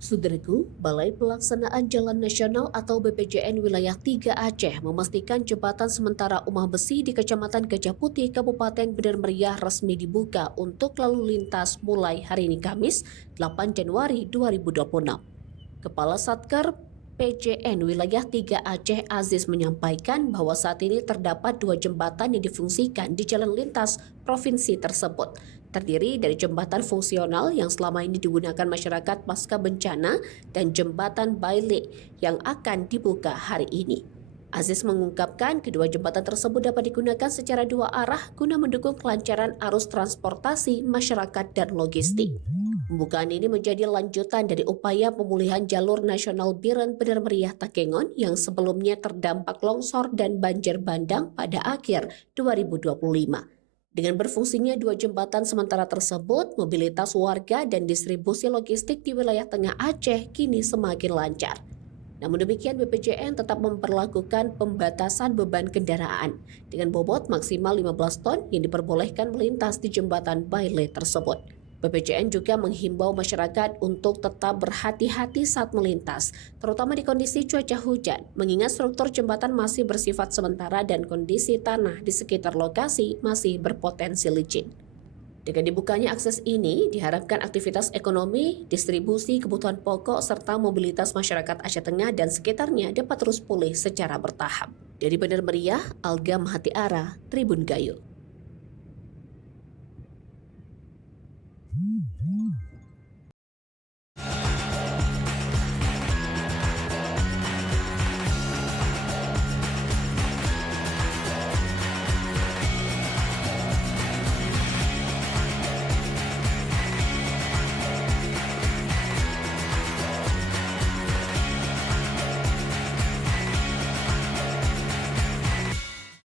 Saudaraku, Balai Pelaksanaan Jalan Nasional atau BPJN Wilayah 3 Aceh memastikan jembatan sementara Umah Besi di Kecamatan Gajah Putih, Kabupaten Bener Meriah resmi dibuka untuk lalu lintas mulai hari ini Kamis, 8 Januari 2026. Kepala Satker PJN Wilayah 3 Aceh Aziz menyampaikan bahwa saat ini terdapat dua jembatan yang difungsikan di jalan lintas provinsi tersebut. Terdiri dari jembatan fungsional yang selama ini digunakan masyarakat pasca bencana dan jembatan Bailey yang akan dibuka hari ini. Aziz mengungkapkan kedua jembatan tersebut dapat digunakan secara dua arah guna mendukung kelancaran arus transportasi masyarakat dan logistik. Pembukaan ini menjadi lanjutan dari upaya pemulihan jalur nasional Biren Bener Meriah Takengon yang sebelumnya terdampak longsor dan banjir bandang pada akhir 2025. Dengan berfungsinya dua jembatan sementara tersebut, mobilitas warga dan distribusi logistik di wilayah Tengah Aceh kini semakin lancar. Namun demikian, BPJN tetap memperlakukan pembatasan beban kendaraan dengan bobot maksimal 15 ton yang diperbolehkan melintas di jembatan Bailey tersebut. BPJN juga menghimbau masyarakat untuk tetap berhati-hati saat melintas, terutama di kondisi cuaca hujan, mengingat struktur jembatan masih bersifat sementara dan kondisi tanah di sekitar lokasi masih berpotensi licin. Dengan dibukanya akses ini, diharapkan aktivitas ekonomi, distribusi kebutuhan pokok, serta mobilitas masyarakat Aceh Tengah dan sekitarnya dapat terus pulih secara bertahap. Dari Bener Meriah, Alga Mahati Ara, Tribun Gayo.